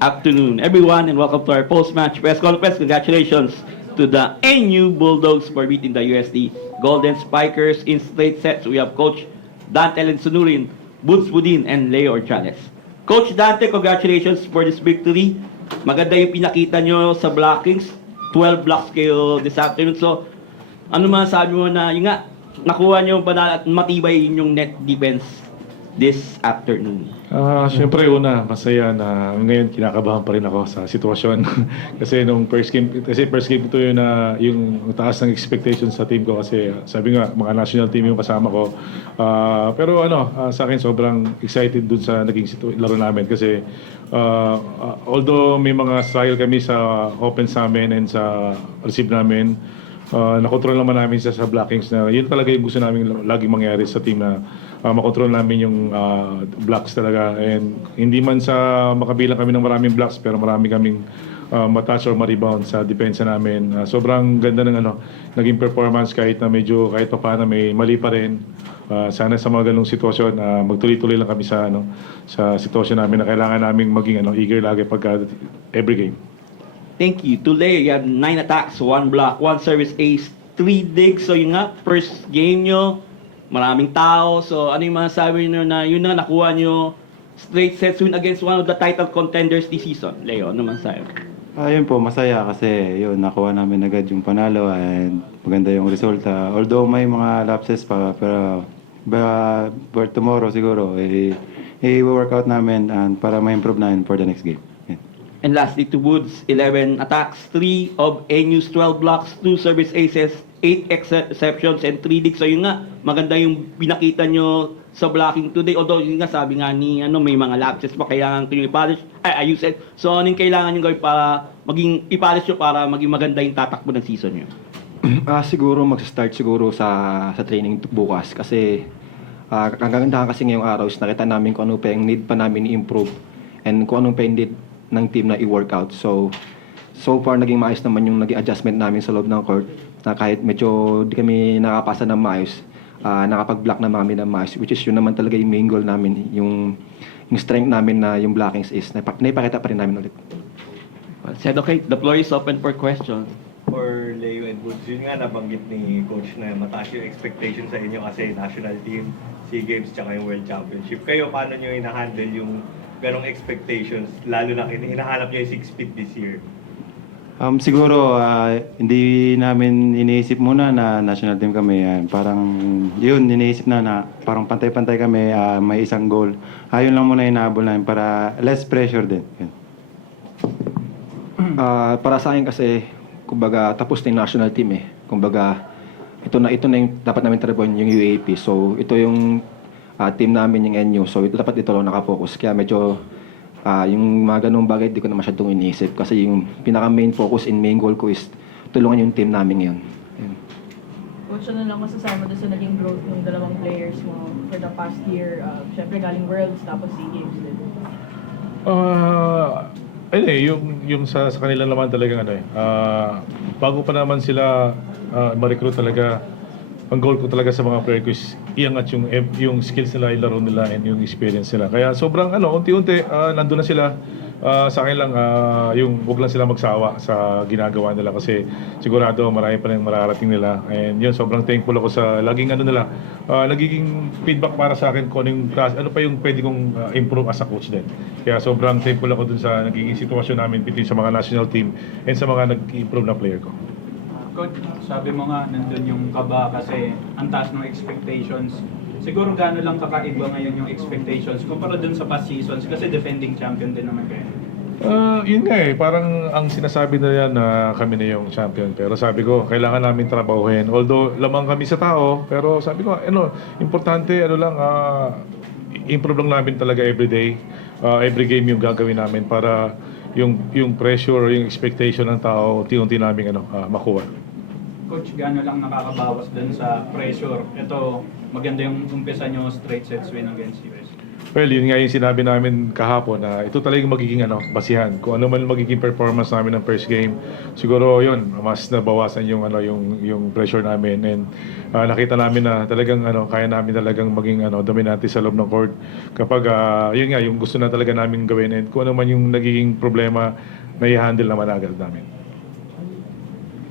afternoon, everyone, and welcome to our post-match press conference. Congratulations to the NU Bulldogs for beating the USD Golden Spikers in straight sets. We have Coach Dante Lensunurin, Boots Budin, and Leo Orchales. Coach Dante, congratulations for this victory. Maganda yung pinakita nyo sa blockings. 12 blocks kayo this afternoon. So, ano masasabi mo na, yun nga, nakuha nyo panalo at matibay yung net defense this afternoon? Siyempre masaya na ngayon kinakabahan pa rin ako sa sitwasyon. Kasi first game ito yun na yung taas ng expectation sa team ko kasi sabi nga mga national team yung kasama ko. Pero sa akin sobrang excited dun sa naging laro namin kasi although may mga struggle kami sa offense namin and sa receive namin, nakontrol naman namin sa blockings na yun talaga yung gusto namin laging mangyari sa team na makontrol namin yung blocks talaga and hindi man sa makabilang kami ng maraming blocks pero marami kaming matouch or ma-rebound sa depensa namin. Sobrang ganda ng naging performance kahit pa paano may mali pa rin. Sana sa mga ganung sitwasyon magtuloy-tuloy lang kami sa sa sitwasyon namin na kailangan naming maging eager lagi pagka every game. Thank you. Today, you have 9 attacks, 1 block, 1 service ace, 3 digs. So yun nga, first game nyo, maraming tao. So ano yung masasabi nyo na yun na nakuha nyo straight sets win against one of the title contenders this season? Leo, ano masasabi? Ayun po, masaya kasi yun, nakuha namin agad yung panalo and maganda yung resulta. Although may mga lapses pa, pero for tomorrow siguro, i-work out namin and para ma-improve namin for the next game. And lastly, to Woods, 11 attacks, 3 of NU's 12 blocks, 2 service aces, 8 exceptions, and 3 digs. So yun nga, maganda yung pinakita nyo sa blocking today. Although yun nga, sabi nga ni, may mga lapses pa, kailangan nyo i-polish, ayusin. So ano yung kailangan nyo gawin para i-polish nyo para maging maganda yung tatakbo ng season nyo? Siguro mag-start siguro sa training bukas kasi ang kagandahan kasi ngayong araw is nakita namin kung ano pa yung need pa namin i-improve and kung ano pa yung need ng team na i-workout. So far naging maayos naman yung naging adjustment namin sa loob ng court na kahit medyo di kami nakapasa ng maayos, nakapag-block na kami ng maayos, which is yun naman talaga yung main goal namin, yung strength namin na yung blockings is naipakita pa rin namin ulit. Well said, okay. The floor is open for questions. For Leo and Woods, yun nga nabanggit ni Coach na mataas yung expectation sa inyo kasi national team, SEA Games, tsaka yung World Championship. Kayo, paano nyo ina-handle yung ganong expectations, lalo na hinahanap nyo yung 6 feet this year? Siguro, hindi namin iniisip muna na national team kami. Parang yun, iniisip na parang pantay-pantay kami, may isang goal. Yun lang muna inaabol namin para less pressure din. Yun. Para sa akin kasi, kumbaga tapos na yung national team Kumbaga, ito na yung dapat namin trabaho yung UAP. So, ito yung team namin yung NU. So, dapat ito lang nakafocus. Kaya medyo yung mga ganung bagay di ko na masyadong iniisip kasi yung pinaka main focus and main goal ko is tulungan yung team namin ngayon. Coach, ano lang masasama doon sa naging growth ng dalawang players mo for the past year? Siyempre galing Worlds tapos SEA Games din. Yung sa kanila naman talagang bago pa naman sila ma-recruit talaga, ang goal ko talaga sa mga player ko is iangat yung skills nila, yung laro nila, and yung experience nila. Kaya sobrang unti-unti nandun na sila. Sa akin lang, yung huwag lang sila magsawa sa ginagawa nila kasi sigurado marami pa rin mararating nila. And yun, sobrang thankful ako sa laging nila, nagiging feedback para sa akin kung ano pa yung pwede kong improve as a coach din. Kaya sobrang thankful ako dun sa nagiging sitwasyon namin between sa mga national team and sa mga nag-improve na player ko. Coach, sabi mo nga nandun yung kaba kasi ang taas ng expectations. Siguro gaano lang kakaiba ngayon yung expectations kumpara dun sa past seasons kasi defending champion din naman kayo. Yun nga parang ang sinasabi na yan na kami na yung champion. Pero sabi ko, kailangan namin trabahuhin. Although lamang kami sa tao, pero sabi ko, importante, improve lang namin talaga every day. Every game yung gagawin namin para yung pressure, yung expectation ng tao, unti-unti namin makuha. Coach, gaano lang nakakabawas dun sa pressure? Ito, maganda yung umpisa nyo straight sets win against US. Well, yun nga yung sinabi namin kahapon na ito talagang magiging basihan. Kung ano man magiging performance namin ng first game, siguro yun, mas nabawasan yung pressure namin and nakita namin na talagang kaya namin talagang maging dominante sa loob ng court kapag yun nga yung gusto na talaga namin gawin and kung ano man yung nagiging problema, na-handle naman agad namin.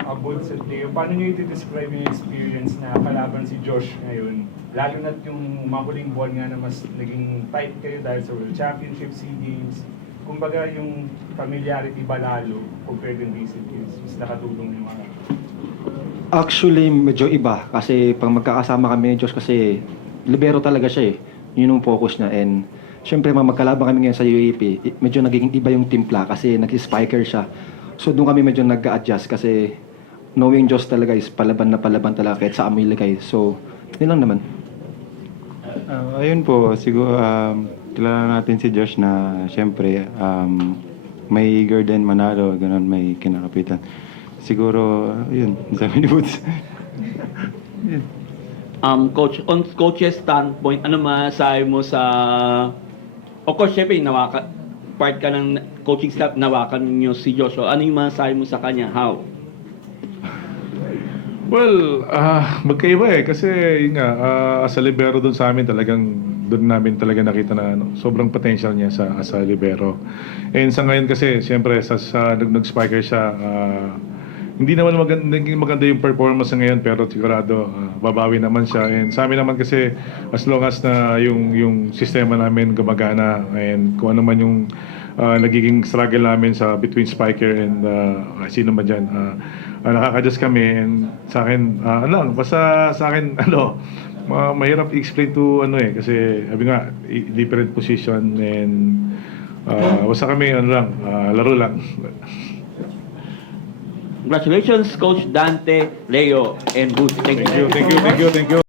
About sa Leo, paano nyo i-describe yung experience na kalaban si Josh ngayon? Lalo na yung mahuling buwan nga na mas naging tight kayo dahil sa World Championship, SEA Games. Kumbaga yung familiarity ba lalo compared yung recent years? Mas nakatulong yung mga... Actually, medyo iba. Kasi pag magkakasama kami ni Josh kasi libero talaga siya eh. Yun yung focus niya. And syempre, magkalabang kami ngayon sa UAP, medyo naging iba yung timpla kasi nag-spiker siya. So doon kami medyo nag-adjust kasi knowing Josh talaga is palaban na palaban talaga kahit sa amoy lagay. So, yun lang naman. Ayun po, siguro kilala natin si Josh na siyempre may Gordon Manalo, ganun, may kinakapitan. Siguro, yun, sabi ni Boots. Coach, on coach's standpoint, ano masasabi mo sa... Of course, syempre, part ka ng coaching staff, nawakan niyo si Joshua. Ano yung masasabi mo sa kanya? How? Well, magkaiba kasi yun nga, as a libero doon sa amin talagang doon namin talaga nakita na sobrang potential niya as a libero. And sa ngayon kasi, siyempre, nag-spiker siya, hindi naman naging maganda yung performance sa ngayon pero sigurado babawi naman siya. And sa amin naman kasi, as long as na yung sistema namin gumagana and kung ano man yung nagiging struggle namin sa between spiker and sino man dyan, nakaka-adjust kami and sa akin, basta sa akin, mahirap i-explain to kasi sabi nga, different position and basta kami, laro lang. Congratulations, Coach Dante, Leo, and Boots. Thank you. Thank you.